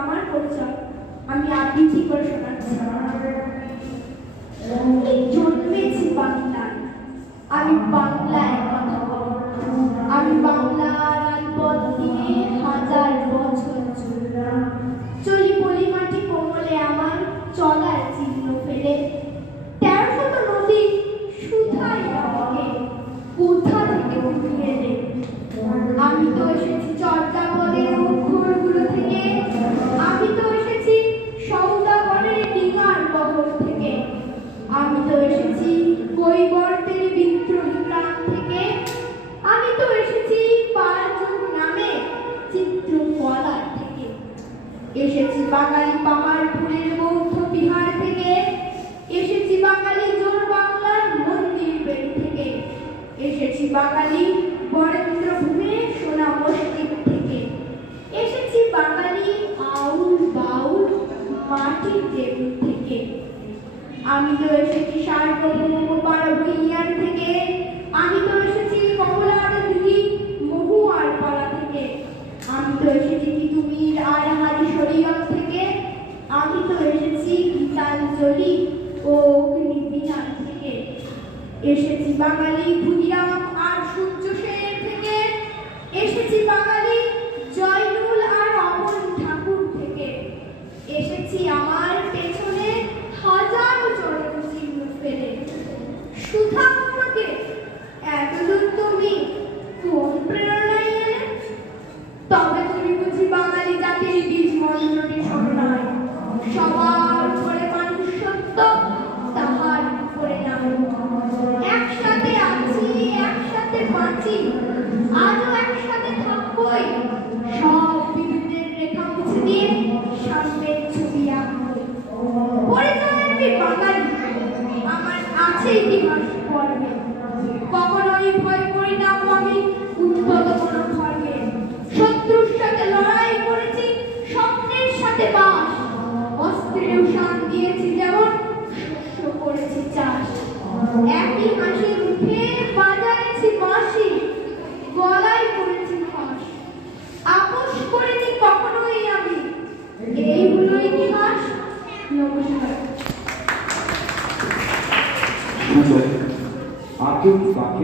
আমার পরিচয় আমি আবৃত্তি করে শোনাচ্ছি। জন্মেছি বাংলায়, আমি বাংলায় কথা বলি। আমি বাংলার আলপথ দিয়ে হাজার বছর চলি পলিমাটি কোমলে আমার চলার চিহ্ন ফেলে। ১৩০০ নদী শুধাই আমাকে কোথা থেকে উঠিয়ে এনে। আমি তো এসেছি চর্যাপদের অক্ষরগুলো থেকে, আমি তো এসেছি সৌদাগরের ডিঙার বহর থেকে, আমি তো এসেছি কৈবর্তের বিদ্রোহী গ্রাম থেকে, আমি তো এসেছি পালযুগ নামে চিত্রকলার থেকে, এসেছি বাঙালি পাহাড়পুরের বৌদ্ধ বিহার থেকে, এসেছি বাঙালি জোর বাংলার মন্দির বেড়ি থেকে, এসেছি বাঙালি বরেন্দ্র ভূমে সোনা মসজিদ থেকে, এসেছি বাঙালি আউল বাউল মাটির দেবী থেকে, আমি তো এসেছি সার্বভৌম পাড়া থেকে, আমি তো এসেছি কমলার দিঘি মহুয়ার পাড়া থেকে, আমি তো এসেছি তিতুমির আর হারি শরীয়ত থেকে, আমি তো এসেছি গীতাঞ্জলি ও অগ্নিবীণার থেকে, এসেছি বাঙালি ক্ষুদিরাম আর সূর্য সেনের থেকে, এসেছি বাঙালি জয়নুল আর অমন ঠাকুর থেকে, এসেছি আমার পেছনে হাজারো চরণ চিহ্ন ফেলে। সুধা আমাকে এতদূর তুমি কোন প্রেরণায় এলে? তবে তুমি বুঝি বাঙালি জাতির বীজ মন্ত্রটি শোনায়, সবার উপরে মানুষ সত্য, তাহার উপরে নাম। একসাথে আছি, একসাথে বাঁচি, আজও একসাথে থাকবই, সব বিভেদের রেখা মুছে দিয়ে সামনের ছবি আঁকবই। পরিচয় আমি বাঙালি, আমার আছে ইতিহাস পড়বে, কখনোই ভয় করি না আমি উদ্ভূত কোনো খড়গে। শত্রুর সাথে লড়াই করেছি, স্বপ্নের সাথে বাস, অস্ত্রেও শান দিয়েছি যেমন, শস্য করেছি চাষ। একই হাসি মুখে বাজাইছি বাঁশি, গলায় করেছি ফাঁস, আপোষ করিনি কখনোই আমি, এই হলো ইতিহাস। নমস্কার। आप जो बाकी